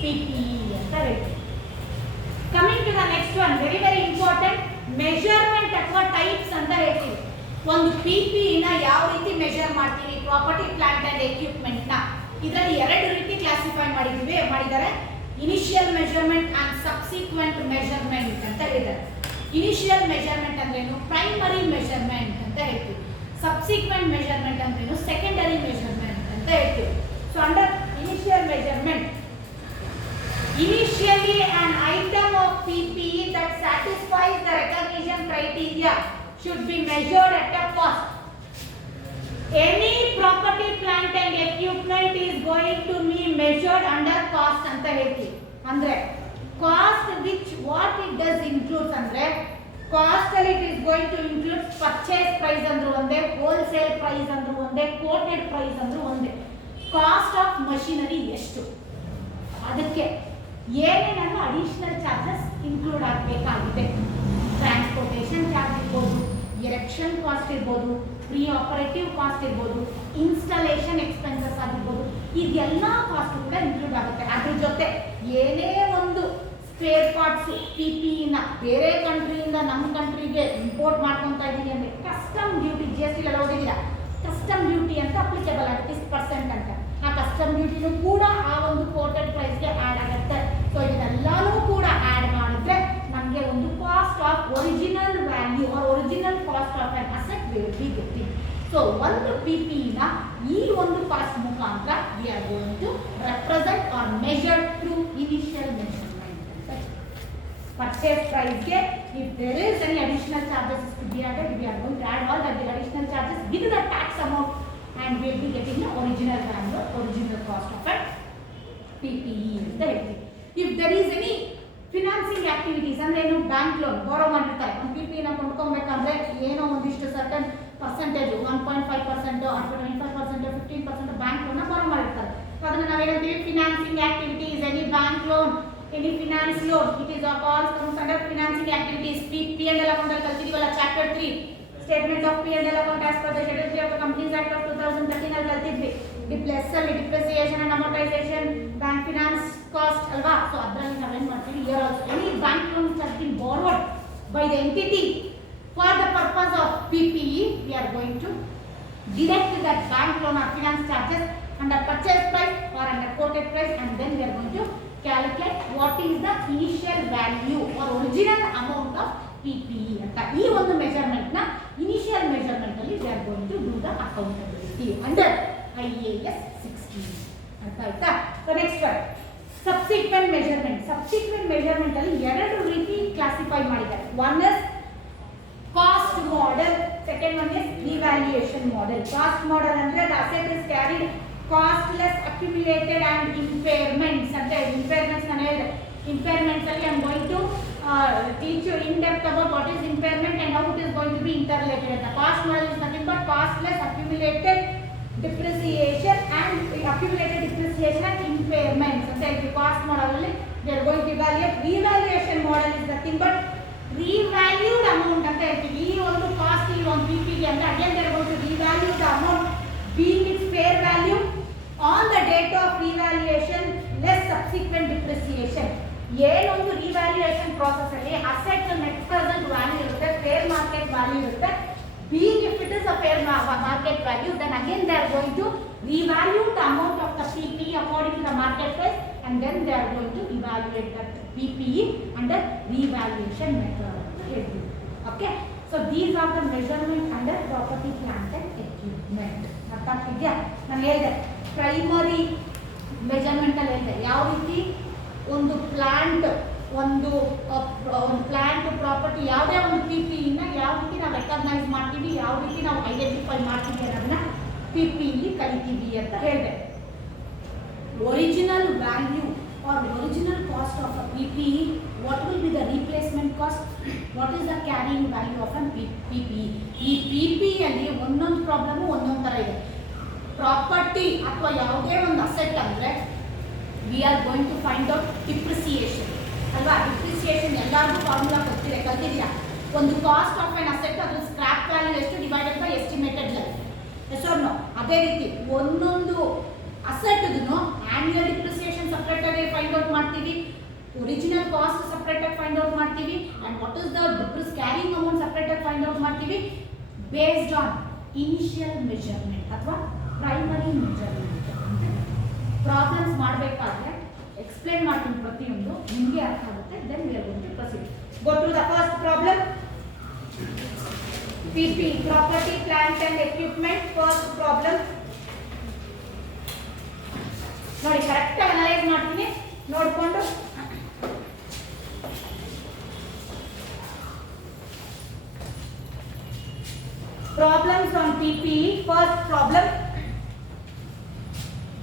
PPE ಅಂತ ಹೇಳ್ತೀವಿ. Coming to the next one, very important, measurement ಅಥವಾ types ಅಂತ ಹೇಳ್ತೀವಿ. ಒಂದು PPE ನ ಯಾವ ರೀತಿ measure ಮಾಡ್ತೀವಿ, ಪ್ರಾಪರ್ಟಿ ಪ್ಲಾಂಟ್ ಅಂಡ್ ಎಕ್ವಿಪ್ಮೆಂಟ್ ನ ಇದರಲ್ಲಿ ಎರಡು ರೀತಿ ಕ್ಲಾಸಿಫೈ ಮಾಡಿದ್ದಾರೆ. Initial measurement and subsequent measurement ಅಂತ ಹೇಳಿದ್ದಾರೆ. ಇನಿಷಿಯಲ್ ಮೆಜರ್ಮೆಂಟ್ ಅಂದ್ರೇನು, ಪ್ರೈಮರಿ ಮೆಜರ್ಮೆಂಟ್ ಅಂತ ಹೇಳ್ತೀವಿ. ಸಬ್ಸಿಕ್ವೆಂಟ್ ಮೆಜರ್ಮೆಂಟ್ ಅಂದ್ರೇನು, ಸೆಕೆಂಡರಿ ಮೆಜರ್ಮೆಂಟ್ ಅಂತ ಹೇಳ್ತೀವಿ. So under initial measurement, initially an item of PPE that satisfies the recognition criteria should be measured at a cost. Any property, plant and equipment is going to be measured under cost ಅಂತ ಹೇಳ್ತೀವಿ. ಅಂದ್ರೆ cost which what it does includes ಅಂದ್ರೆ cost ಅಲ್ಲಿ it is going to include purchase price ಅಂದ್ರೂ ಒಂದೇ, wholesale price ಅಂದ್ರೂ ಒಂದೇ, coated price ಅಂದ್ರೂ ಒಂದೇ. ಕಾಸ್ಟ್ ಆಫ್ ಮಷಿನರಿ ಎಷ್ಟು, ಅದಕ್ಕೆ ಏನೇನೆಲ್ಲ ಅಡಿಷನಲ್ ಚಾರ್ಜಸ್ ಇನ್ಕ್ಲೂಡ್ ಆಗಬೇಕಾಗಿದೆ. ಟ್ರಾನ್ಸ್ಪೋರ್ಟೇಷನ್ ಚಾರ್ಜ್ ಇರ್ಬೋದು, ಎರೆಕ್ಷನ್ ಕಾಸ್ಟ್ ಇರ್ಬೋದು, ಪ್ರೀ ಆಪರೇಟಿವ್ ಕಾಸ್ಟ್ ಇರ್ಬೋದು, ಇನ್ಸ್ಟಾಲೇಷನ್ ಎಕ್ಸ್ಪೆನ್ಸಸ್ ಆಗಿರ್ಬೋದು, ಇದೆಲ್ಲ ಕಾಸ್ಟ್ ಕೂಡ ಇನ್ಕ್ಲೂಡ್ ಆಗುತ್ತೆ. ಅದ್ರ ಜೊತೆ ಏನೇ ಒಂದು ಸ್ಪೇರ್ ಪಾರ್ಟ್ಸ್ PPE ನ ಬೇರೆ ಕಂಟ್ರಿಯಿಂದ ನಮ್ಮ ಕಂಟ್ರಿಗೆ ಇಂಪೋರ್ಟ್ ಮಾಡ್ಕೊತಾ ಇದ್ದೀವಿ ಅಂದರೆ ಕಸ್ಟಮ್ ಡ್ಯೂಟಿ, GST ಎಲ್ಲ ಓದಿದ್ದೀರಾ, ಕಸ್ಟಮ್ ಡ್ಯೂಟಿ ಅಂತ ಅಪ್ಲಿಕೇಬಲ್ ಆಗುತ್ತೆ 6% ಅಂತ. ಆ ಕಸ್ಟಮ್ ಡ್ಯೂಟಿನೂ ಕೂಡ ಆ ಒಂದು ಕೋಟೆಡ್ ಪ್ರೈಸ್ಗೆ ಆ್ಯಡ್ ಆಗುತ್ತೆ. ಸೊ ಇದನ್ನೆಲ್ಲನೂ ಕೂಡ ಆ್ಯಡ್ ಮಾಡಿದ್ರೆ ನಮಗೆ ಒಂದು cost of original value or original cost of an asset will be getting. So ಒಂದು PPE ನ ಈ ಒಂದು ಕಾಸ್ಟ್ ಮುಖಾಂತರ we are going to represent or measure through initial measurement. Purchase price ge if there is any additional charges to be added, we are going to add all the additional charges with the tax amount and we will be getting the original value, original cost of it PPE ಅಂತ ಹೇಳ್ತೀವಿ. If there is any financing activities ಅಂದ್ರೆ ಏನು, bank loan ಬಾರೋ ಮಾಡಿರ್ತಾರೆ, ಒಂದು PPE ನ ಕೊಂಡ್ಕೊಬೇಕಂದ್ರೆ ಏನೋ ಒಂದಿಷ್ಟು certain percentage 1.5% or 25% 15% bank loan ಬಾರೋ ಮಾಡಿರ್ತಾರೆ. ಅದನ್ನ ನಾವು ಹೇಳ್ತೀವಿ financing activities. Any bank loan, any finance loan, it is of all comes under financing activities. P&L account ಅಲ್ಲಿ ಕಲ್ತಿದೀವಲ್ಲ chapter 3, statement of P&L account as per the schedule 3 of the Companies Act of 2013 ಅಲ್ಲಿ ಕಲ್ತಿದ್ವಿ. ಡಿಪ್ರೆಸಿಯೇಷನ್ and ಅಮೋರ್ಟೈಸೇಷನ್, bank finance cost ಅಲ್ವಾ. So ಅದರಲ್ಲಿ ನಾವೇನ್ ಮಾಡ್ತೀವಿ, here also any bank loan which has been borrowed by the entity for the purpose of PPE, we are going to deduct that bank loan or finance charges under purchase price or under quoted price, and then we are going to calculate what is the initial value or original amount of PPE ಅಂತ. ಈ ಒಂದು measurement ನ initial measurement ಅಲ್ಲಿ we are going to do the accountability under IAS 16. ಅರ್ಥ ಆಯ್ತಾ? So next one subsequent measurement. Subsequent measurement ಅಲ್ಲಿ ಎರಡು ರೀತಿ ಕ್ಲಾಸಿಫೈ ಮಾಡಿದ್ದಾರೆ. One is cost model, second one is evaluation model. Cost model ಅಂದ್ರೆ the asset is carried costless, accumulated and impairments ಅಂತ. impairments ನಾನು ಹೇಳಿದೆ, impairments ಅಲ್ಲಿ I am going to teach you in depth about what is impairment and how it is going to be interrelated. The cost model is nothing but costless, accumulated depreciation and impairments ಅಂತ ಹೇಳ್ತೀವಿ. Cost model ಅಲ್ಲಿ they are going to evaluate. revaluation model is nothing but revalued amount ಅಂತ ಹೇಳ್ತೀವಿ. ಈ ಒಂದು cost ಈ ಒಂದು PPE ಅಂದ್ರೆ again they are going to revalue the amount being subsequent depreciation. ಏನೊಂದು ರಿವ್ಯಾಲ್ಯೂಯೇಷನ್ ಪ್ರಾಸೆಸ್ ಅಲ್ಲಿ ಅಸೆಟ್ ನೆಟ್ ಪ್ರೆಸೆಂಟ್ ವ್ಯಾಲ್ಯೂ ಇರುತ್ತೆ, ಫೇರ್ ಮಾರ್ಕೆಟ್ ವ್ಯಾಲ್ಯೂ ಇರುತ್ತೆ. Being if it is a fair market value, then again they are going to revalue the amount of the PPE according to the market price, and then they are going to evaluate that PPE under revaluation method. Okay, so these are the measurement under property, plant and equipment. ಅರ್ಥ ಆಗ್ತಿದ್ಯಾ? ನಾನು ಹೇಳಿದೆ primary measurement ಅಲ್ಲಿ ಹೇಳಿದೆ ಯಾವ ರೀತಿ ಒಂದು plant ಒಂದು ಪ್ಲಾಂಟ್ ಪ್ರಾಪರ್ಟಿ ಯಾವುದೇ ಒಂದು PPE-ನ ಯಾವ ರೀತಿ ನಾವು ರೆಕಗ್ನೈಸ್ ಮಾಡ್ತೀವಿ, ಯಾವ ರೀತಿ ನಾವು ಐಡೆಂಟಿಫೈ ಮಾಡ್ತೀವಿ ಅನ್ನೋದನ್ನ PPE ಕಲಿತೀವಿ ಅಂತ ಹೇಳಿದೆ. Original value or original cost of a PPE, what will be the replacement cost, what is the carrying value of an PPE. ಈ PPE ಅಲ್ಲಿ ಒಂದೊಂದು ಪ್ರಾಬ್ಲಮ್ ಒಂದೊಂದು ಥರ ಇದೆ. ಪ್ರಾಪರ್ಟಿ ಅಥವಾ ಯಾವುದೇ ಒಂದು ಅಸೆಟ್ ಅಂದರೆ we are going to find out depreciation ಅಲ್ವಾ. ಡಿಪ್ರಿಸಿಯೇಷನ್ ಎಲ್ಲರಿಗೂ ಫಾರ್ಮುಲಾ ಕಲ್ತಿದ್ದೀರಾ. ಒಂದು ಕಾಸ್ಟ್ ಆಫ್ ಎನ್ ಅಸೆಟ್ ಅದ್ರ ಸ್ಕ್ರಾಪ್ ವ್ಯಾಲ್ಯೂ ಎಷ್ಟು divided by estimated life, yes or no. ಅದೇ ರೀತಿ ಒಂದೊಂದು ಅಸೆಟ್ ಆನ್ಯುವಲ್ ಡಿಪ್ರಿಸಿಯೇಷನ್ ಸಪ್ರೇಟ್ ಆಗಿ ಫೈಂಡ್ ಔಟ್ ಮಾಡ್ತೀವಿ, ಒರಿಜಿನಲ್ ಕಾಸ್ಟ್ ಸಪ್ರೇಟ್ ಆಗಿ ಫೈಂಡ್ ಔಟ್ ಮಾಡ್ತೀವಿ, and what is the carrying amount separate ಆಗಿ ಫೈಂಡ್ ಔಟ್ ಮಾಡ್ತೀವಿ ಬೇಸ್ಡ್ ಆನ್ ಇನಿಷಿಯಲ್ ಮೆಜರ್ಮೆಂಟ್ ಅಥವಾ ಪ್ರೈಮರಿ ಮೆಜರ್ಮೆಂಟ್. ಪ್ರಾಬ್ಲಮ್ಸ್ ಮಾಡಬೇಕಾದ್ರೆ ಎಕ್ಸ್ಪ್ಲೇನ್ ಮಾಡ್ತೀನಿ ಪ್ರತಿಯೊಂದು, ನಿಮಗೆ ಅರ್ಥ ಆಗುತ್ತೆ. Then we are going to proceed. Go to the first problem. PP property plant and equipment. First problem ನೋಡಿ, ಕರೆಕ್ಟ್ ಅನಲೈಸ್ ಮಾಡ್ತೀನಿ ನೋಡಿಕೊಂಡು. Problems on PPE. First problem.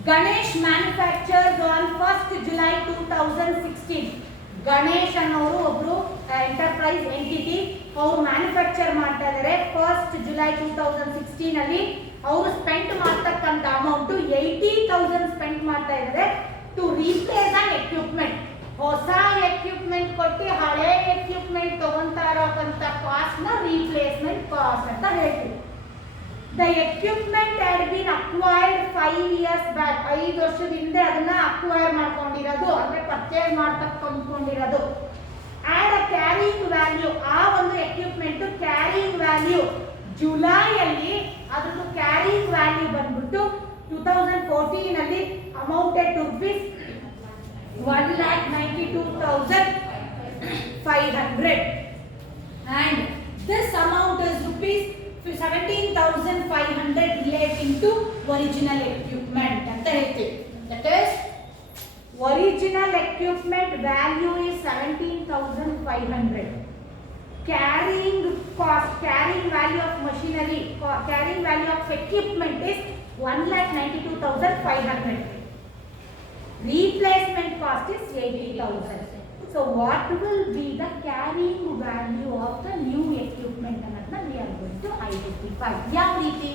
Ganesh manufactures on 1st July 2016. Ganesh ಅನ್ನೋರು ಒಬ್ರು enterprise entity, ಅವರು manufacture ಮಾಡ್ತಾ ಇದ್ದಾರೆ. 1st July 2016 ಅಲ್ಲಿ ಅವರು ಸ್ಪೆಂಡ್ ಮಾಡ್ತಕ್ಕಂಥ ಅಮೌಂಟ್ 80,000 ಸ್ಪೆಂಡ್ ಮಾಡ್ತಾ ಇದ್ದಾರೆ ಟು ರೀಪ್ಲೇಸ್ ಅನ್ ಎಕ್ವಿಪ್ಮೆಂಟ್. ಹೊಸ ಎಕ್ವಿಪ್ಮೆಂಟ್ ಕೊಟ್ಟು ಹಳೆ ಎಕ್ವಿಪ್ಮೆಂಟ್ ತಗೊಂತಾ ಇರೋಂಥ ಕಾಸ್ಟ್ ನ ರೀಪ್ಲೇಸ್ಮೆಂಟ್ ಕಾಸ್ಟ್ ಅಂತ ಹೇಳ್ತೀವಿ. The equipment had been acquired 5 years back. 5 ವರ್ಷದ ಹಿಂದೆ ಅದನ್ನ ಅಕ್ವೈರ್ ಮಾಡ್ಕೊಂಡಿರೋದು ಅಂದ್ರೆ ಪರ್ಚೇಸ್ ಮಾಡ್ಕೊಂಡಿರೋದು. ಆ್ಯಂಡ್ ಅ ಕ್ಯಾರಿಂಗ್ ವ್ಯಾಲ್ಯೂ, ಆ ಒಂದು ಎಕ್ವಿಪ್ಮೆಂಟ್ ಕ್ಯಾರಿಂಗ್ ವ್ಯಾಲ್ಯೂ ಜುಲೈಯಲ್ಲಿ ಅದ್ರದ್ದು ಕ್ಯಾರಿಂಗ್ ವ್ಯಾಲ್ಯೂ ಬಂದ್ಬಿಟ್ಟು 2014 ಅಲ್ಲಿ amounted to rupees 1,92,500 and this amount is rupees 17,500 relating to original equipment ಅಂತ ಹೇಳ್ತೀವಿ. That is original equipment value is 17,500. Carrying cost, carrying value of machinery, carrying value of equipment is 1,92,500. Replacement cost is 80,000. So what will be the carrying value of the new equipment ಅನ್ನೋದನ್ನ we are going to identify. ಯಾವ ರೀತಿ?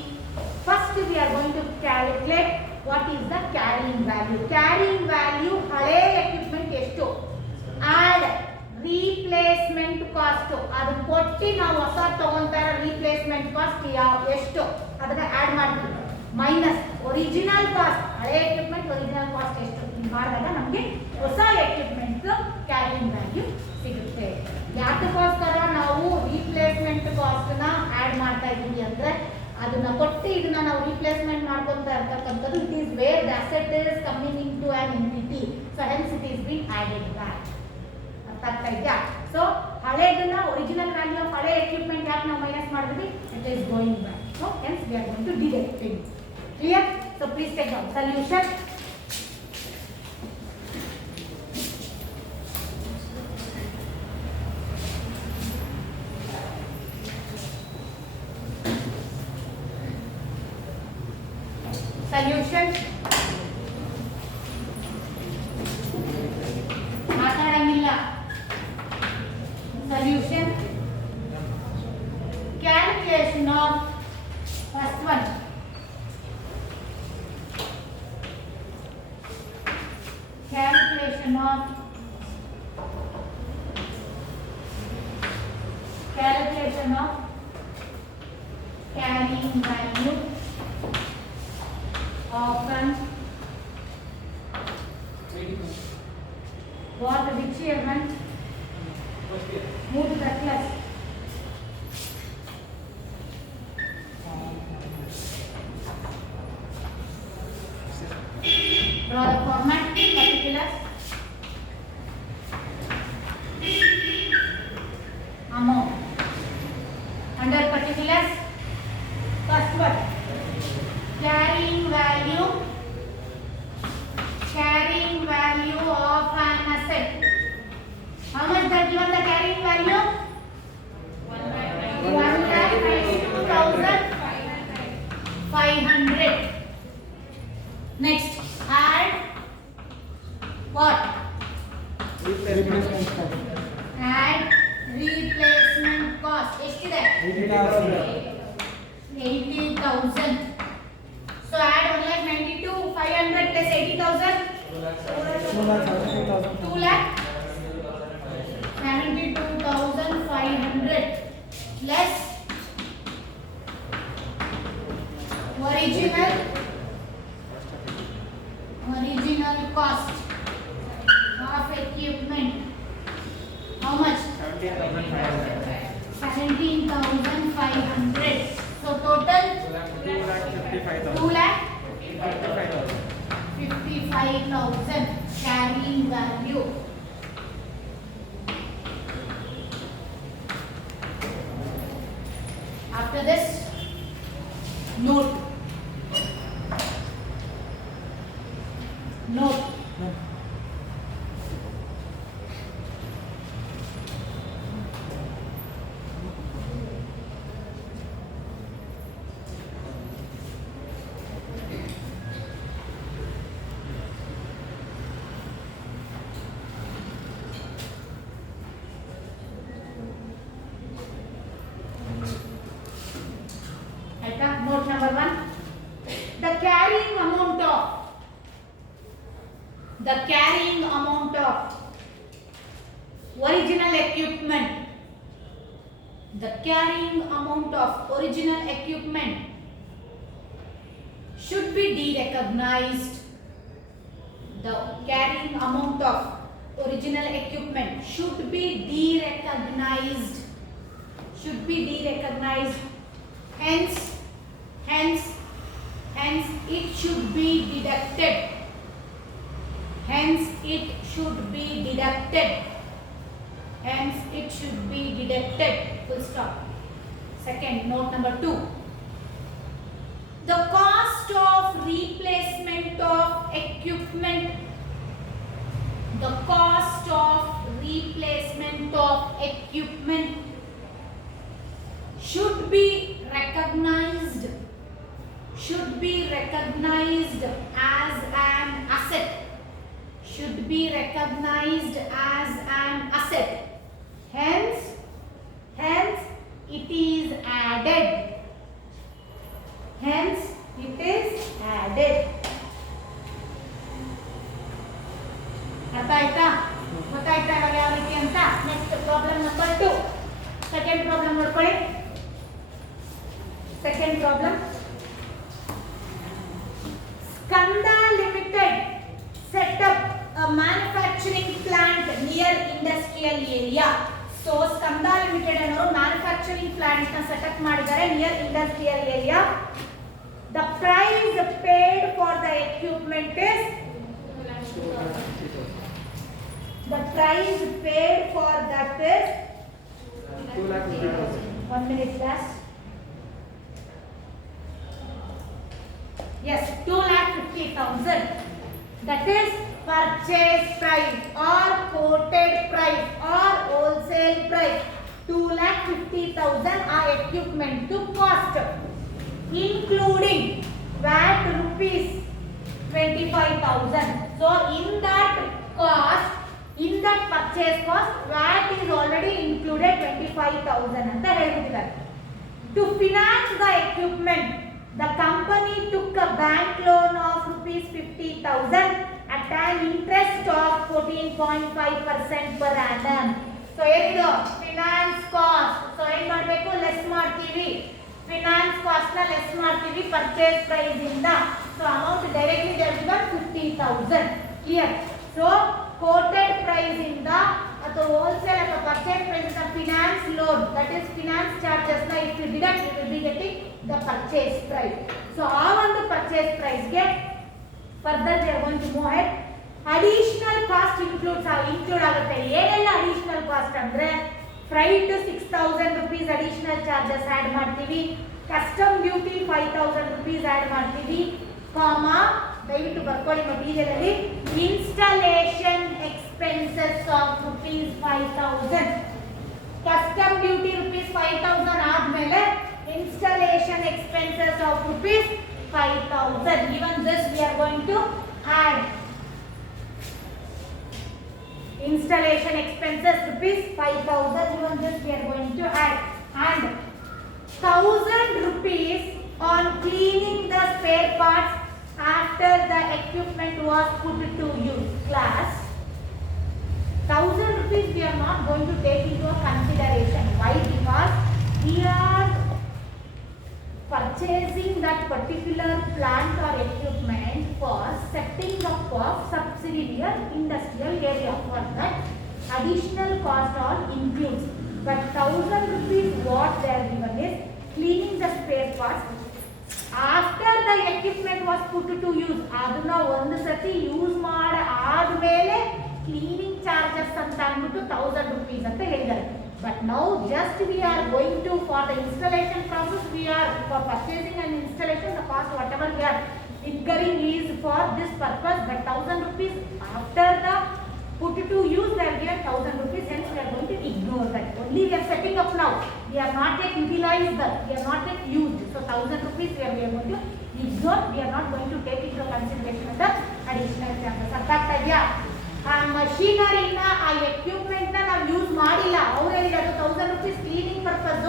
First we are going to calculate what is the carrying value. Carrying value ಹಳೆ equipment ಎಷ್ಟು, add replacement cost, ಅದು ಕೊಟ್ಟು ನಾವು ಹೊಸ ತಗೊಂತಾರ replacement cost ಎಷ್ಟು ಅದನ್ನ ಆಡ್ ಮಾಡ್ತೀವಿ, ಮೈನಸ್ ಒರಿಜಿನಲ್ ಕಾಸ್ಟ್, ಹಳೆ ಎಕ್ವಿಪ್ಮೆಂಟ್ ಒರಿಜಿನಲ್ ಕಾಸ್ಟ್ ಎಷ್ಟು ಮಾಡಿದಾಗ ನಮಗೆ ಹೊಸ ಎಕ್ವಿಪ್ಮೆಂಟ್ ಕ್ಯಾರಿಂಗ್ ವ್ಯಾಲ್ಯೂ ಸಿಗುತ್ತೆ. ಯಾತಕ್ಕೋಸ್ಕರ ನಾವು ರೀಪ್ಲೇಸ್ಮೆಂಟ್ ಕಾಸ್ಟ್ ನ ಆಡ್ ಮಾಡ್ತಾ ಇದ್ದೀವಿ ಅಂದ್ರೆ ಅದನ್ನ ಕೊಟ್ಟು ಇದನ್ನ ನಾವು ರೀಪ್ಲೇಸ್ಮೆಂಟ್ ಮಾಡ್ಕೊಂತ ಇರ್ತಕ್ಕಂಥದ್ದು. It is where the asset is coming into an entity, so hence it is been added back. ಅರ್ಥ ಆಗ್ತಾ ಇದೆಯಾ? ಸೊ ಹಳೆದನ್ನ ಒರಿಜಿನಲ್ ವ್ಯಾಲ್ಯೂ ಆಫ್ ಹಳೆ ಎಕ್ವಿಪ್ಮೆಂಟ್ ಯಾಕೆ ನಾವು ಮೈನಸ್ ಮಾಡಿದ್ವಿ, it is going back. So hence we are going to deduct it. Clear? So please take down solution. Solution. ಮಾತಾಡಂಗಿಲ್ಲ. Solution. Calculation of first one. Calculation of carrying value of an What, which year month? Move to that class. Draw the format, particulars. Amount. Under particulars, first one, carrying value of an asset. How much that given the carrying value? 1,92,500. Next, add what? Add replacement cost. ಎಷ್ಟಿದೆ? 80,000. So add 1,92,500 plus 80,000. 2,72,500 less original cost of equipment. How much? 17,500. So total 2,55,000 carrying value. After this, note. Note number 1. The carrying amount of original equipment. The carrying amount of original equipment should be derecognized. The carrying amount of original equipment should be derecognized. Hence it should be deducted. Full stop. Second, note number 2. The cost of replacement of equipment. Should be recognized as an asset. Hence it is added. ಅರ್ಥ ಆಯ್ತಾ? ಗೊತ್ತಾಯ್ತಾ ಇವಾಗ ಯಾವ ರೀತಿ ಅಂತ? Next problem number 2. Second problem ನೋಡ್ಕೊಳ್ಳಿ. Second problem. Skanda Limited set up a manufacturing plant near industrial area. So Skanda Limited ಅನ್ನೋರು manufacturing plant ನ set up ಮಾಡಿದ್ದಾರೆ near industrial area. The price paid for the equipment is 1 minute class. Yes, 2,50,000. That is purchase price or quoted price or wholesale price. 2,50,000 are equipment to cost, including VAT rupees 25,000. So in that purchase cost, VAT is already included 25,000 ಅಂತ ಹೇಳ್ತಿದ್ದಾರೆ. To finance the equipment, the company took a bank loan of rupees 50,000 at an interest of 14.5% per annum. So ಏನಿದು finance cost. So ಏನು ಮಾಡಬೇಕು? Less ಮಾಡ್ತೀವಿ. finance cost ನ less ಮಾಡ್ತೀವಿ purchase price ಇಂದ. So amount directly they have given 50,000. Clear? So quoted price in the at the wholesale at the purchase price is the finance loan, that is finance charges na if you deduct you will be getting the purchase price. So ಆ ಒಂದು purchase price ಗೆ further they are going to move ahead. Additional cost include ಆಗುತ್ತೆ. ಏನೆಲ್ಲ additional cost ಅಂದ್ರೆ freight 6000 rupees additional charges add ಮಾಡ್ತೀವಿ, custom duty 5000 rupees add ಮಾಡ್ತೀವಿ, comma ದಯವಿಟ್ಟು ಬರ್ಕೊಳ್ಳಿ ಮಟೀರಿಯಲ್ ಅಲ್ಲಿ installation expenses of rupees 5000, custom duty rupees 5000 ಆದ್ಮೇಲೆ installation expenses of rupees 5000. Even this we are going to add. Installation expenses rupees 5000. Even this we are going to add. And 1000 rupees on cleaning the spare parts after the equipment was put to use. Class, 1000 rupees we are not going to take into a consideration. Why? Because we are purchasing that particular plant or equipment for setting up of subsidiary or industrial area. For that additional cost all includes. But 1000 rupees what they are given is cleaning the spare parts after the equipment was put to use. ಅದನ್ನ ಒಂದು ಸತಿ use ಮಾಡ ಆದ್ಮೇಲೆ cleaning charges ಅಂತ ಅಂದ್ಬಿಟ್ಟು 1000 rupees ಅಂತ ಹೇಳಿದ್ದಾರೆ. But now just we are going to for the installation process, we are for purchasing and installation the cost whatever we are incurring is for this purpose. But 1000 rupees after the put to use they are given 1000 rupees, hence we are going to ignore that. Only we are setting up now, we are not yet utilized that, we are not yet used. So 1000 rupees we are going to ignore, we are not going to take into consideration of the additional charges. ಅರ್ಥ ಆಗ್ತಾ ಇದೆಯಾ? ಆ ಮಷೀನರಿನ ಆ equipment ನ ನಾವು use ಮಾಡಿಲ್ಲ, ಅವ್ರು ಹೇಳಿರೋದು 1000 rupees ಕ್ಲೀನಿಂಗ್ ಪರ್ಪಸ್.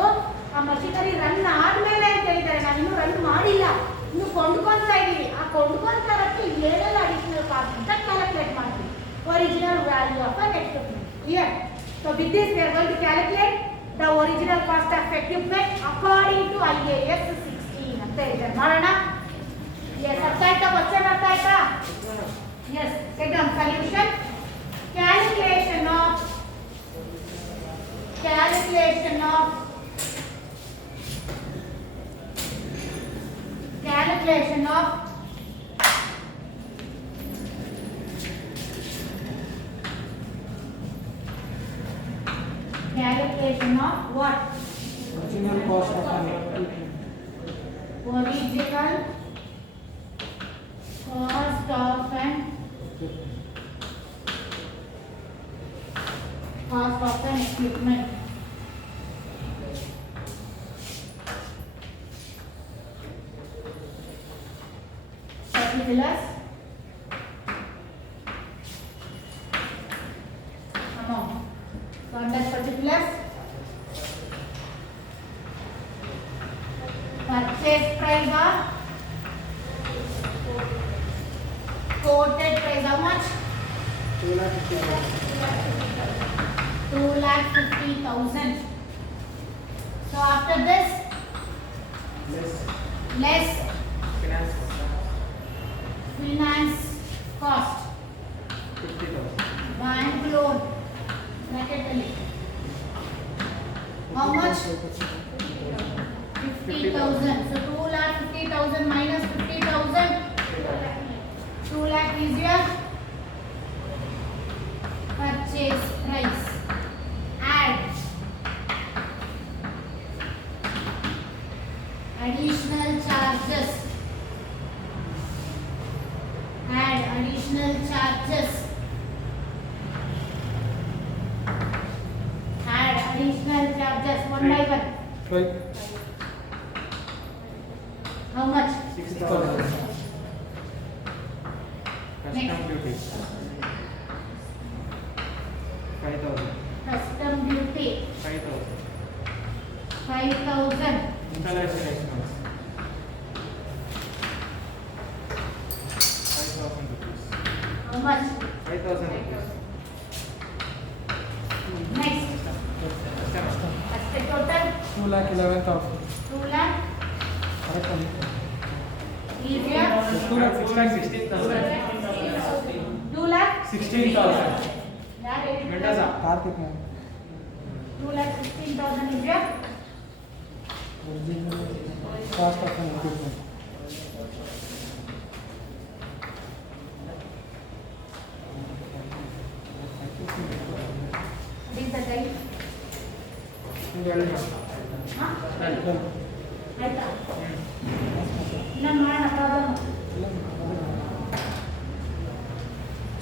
ಆ ಮಷೀನರಿ ರನ್ ಆದ್ಮೇಲೆ ಅಂತ ಹೇಳಿದ್ದಾರೆ, ನಾವು ಇನ್ನೂ ರನ್ ಮಾಡಿಲ್ಲ, ಇನ್ನು ಕೊಂಡ್ಕೊಂತಾ ಇದೀವಿ. ಆ ಕೊಂಡ್ಕೊಂತಾ ಇರೋಕ್ಕೆ ಏನೆಲ್ಲ ಅಡಿಷನಲ್ ಕಾಸ್ಟ್ ಅಂತ ಕ್ಯಾಲ್ಕುಲೇಟ್ ಮಾಡ್ತೀವಿ. Original value of an equipment. Here, so with this we are going to calculate the original cost of equipment according to IAS 16 ಅಂತ ಹೇಳಿದ್ದಾರೆ. ಮಾಡೋಣ. Yes, ಅರ್ಥ ಆಯ್ತಾ? ಕ್ವೆಶ್ಚನ್ ಅರ್ಥ ಆಯ್ತಾ? Yes, second solution. Calculation of calculation of what? Original cost of an equipment. Original cost of an equipment. Particulars. Amount. So under particulars, purchase price or quoted price, how much? 2,50,000. So after this, less finance cost, 50,000. bank loan, bracket ಅಲ್ಲಿ. How much? 50,000. So 2,50,000 minus 50,000. 2 lakh is your purchase price. Add additional charges. Add additional charges. Add additional charges one by one. Right. How much? 6,000. Next. Custom duty. 5,000. Custom duty 5,000. 5,000. Installation expense. 5,000 rupees. How much? 5,000 rupees. Next. What's the total? 2,11,000. 2 lakh. Correct. Is your 2,16,000. 2 lakh 16,000. ಯಾರು ಹೇಳಿದ್ರು? Mendoza. Karthik 2,16,000 is your cost of an equipment. this is the guide. ಹಾ? ಆಯ್ತಾ? ಇನ್ನೊಂದು ಮಾಡೋಣ problem.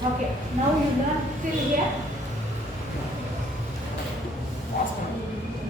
Okay, now you learn till here.